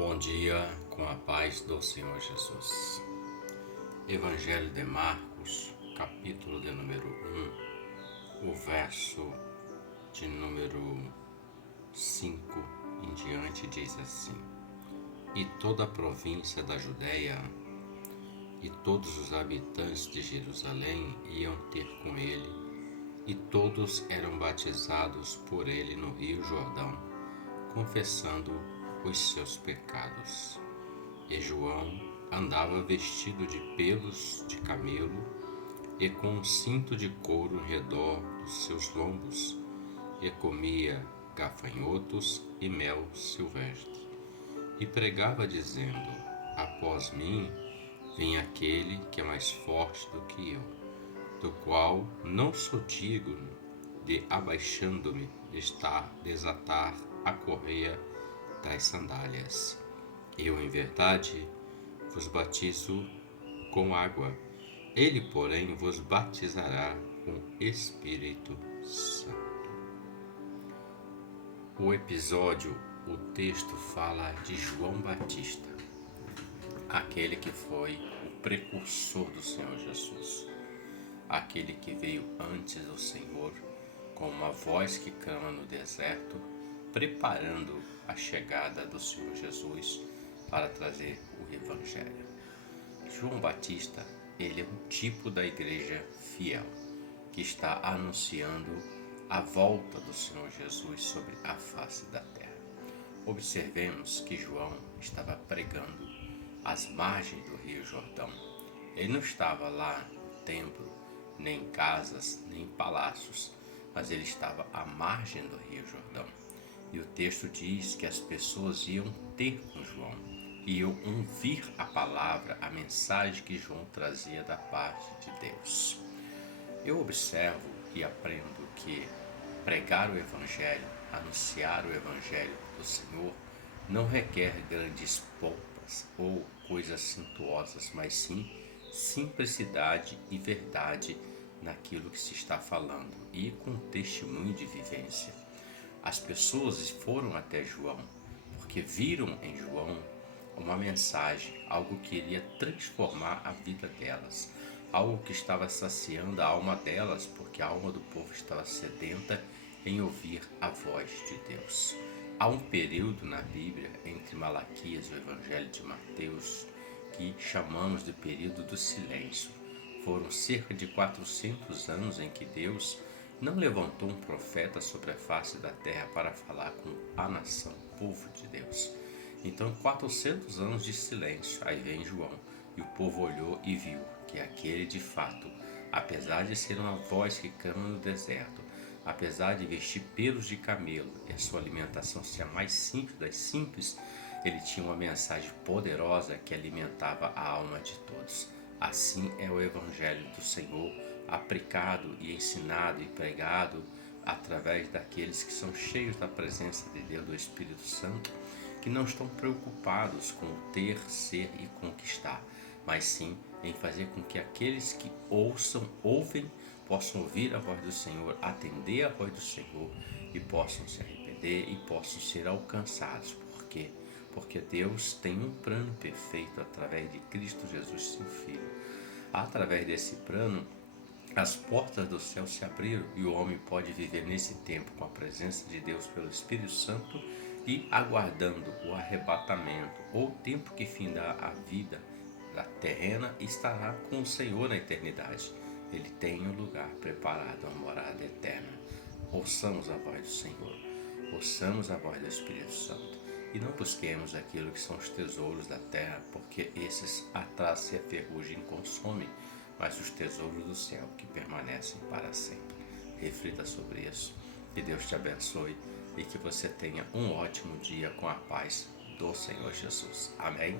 Bom dia, com a paz do Senhor Jesus. Evangelho de Marcos, capítulo de número 1, o verso de número 5 em diante diz assim: E toda a província da Judéia e todos os habitantes de Jerusalém iam ter com ele, e todos eram batizados por ele no Rio Jordão, confessando os seus pecados. E João andava vestido de pelos de camelo e com um cinto de couro em redor dos seus lombos, e comia gafanhotos e mel silvestre. E pregava dizendo: Após mim vem aquele que é mais forte do que eu, do qual não sou digno de, abaixando-me, desatar a correia das sandálias. Eu, em verdade, vos batizo com água. Ele, porém, vos batizará com Espírito Santo. O episódio, o texto fala de João Batista, aquele que foi o precursor do Senhor Jesus, aquele que veio antes do Senhor com uma voz que clama no deserto, preparando a chegada do Senhor Jesus para trazer o Evangelho. João Batista, ele é um tipo da igreja fiel, que está anunciando a volta do Senhor Jesus sobre a face da terra. Observemos que João estava pregando às margens do Rio Jordão. Ele não estava lá no templo, nem em casas, nem em palácios, mas ele estava à margem do Rio Jordão. E o texto diz que as pessoas iam ter com João, iam ouvir a palavra, a mensagem que João trazia da parte de Deus. Eu observo e aprendo que pregar o Evangelho, anunciar o Evangelho do Senhor, não requer grandes pompas ou coisas suntuosas, mas sim simplicidade e verdade naquilo que se está falando e com testemunho de vivência. As pessoas foram até João porque viram em João uma mensagem, algo que iria transformar a vida delas, algo que estava saciando a alma delas, porque a alma do povo estava sedenta em ouvir a voz de Deus. Há um período na Bíblia entre Malaquias e o Evangelho de Mateus que chamamos de período do silêncio. Foram cerca de 400 anos em que Deus não levantou um profeta sobre a face da terra para falar com a nação, o povo de Deus. Então, 400 anos de silêncio, aí vem João, e o povo olhou e viu que aquele de fato, apesar de ser uma voz que clama no deserto, apesar de vestir pelos de camelo e a sua alimentação ser a mais simples das simples, ele tinha uma mensagem poderosa que alimentava a alma de todos. Assim é o Evangelho do Senhor, aplicado e ensinado e pregado através daqueles que são cheios da presença de Deus, do Espírito Santo, que não estão preocupados com o ter, ser e conquistar, mas sim em fazer com que aqueles que ouvem, possam ouvir a voz do Senhor, atender a voz do Senhor e possam se arrepender e possam ser alcançados. Por quê? Porque Deus tem um plano perfeito através de Cristo Jesus, seu Filho. Através desse plano, as portas do céu se abriram e o homem pode viver nesse tempo com a presença de Deus pelo Espírito Santo e aguardando o arrebatamento ou o tempo que findar a vida da terrena estará com o Senhor na eternidade. Ele tem um lugar preparado, uma morada eterna. Ouçamos a voz do Senhor, ouçamos a voz do Espírito Santo e não busquemos aquilo que são os tesouros da terra, porque esses atrás-se a ferrugem consome, mas os tesouros do céu que permanecem para sempre. Reflita sobre isso, que Deus te abençoe e que você tenha um ótimo dia com a paz do Senhor Jesus. Amém?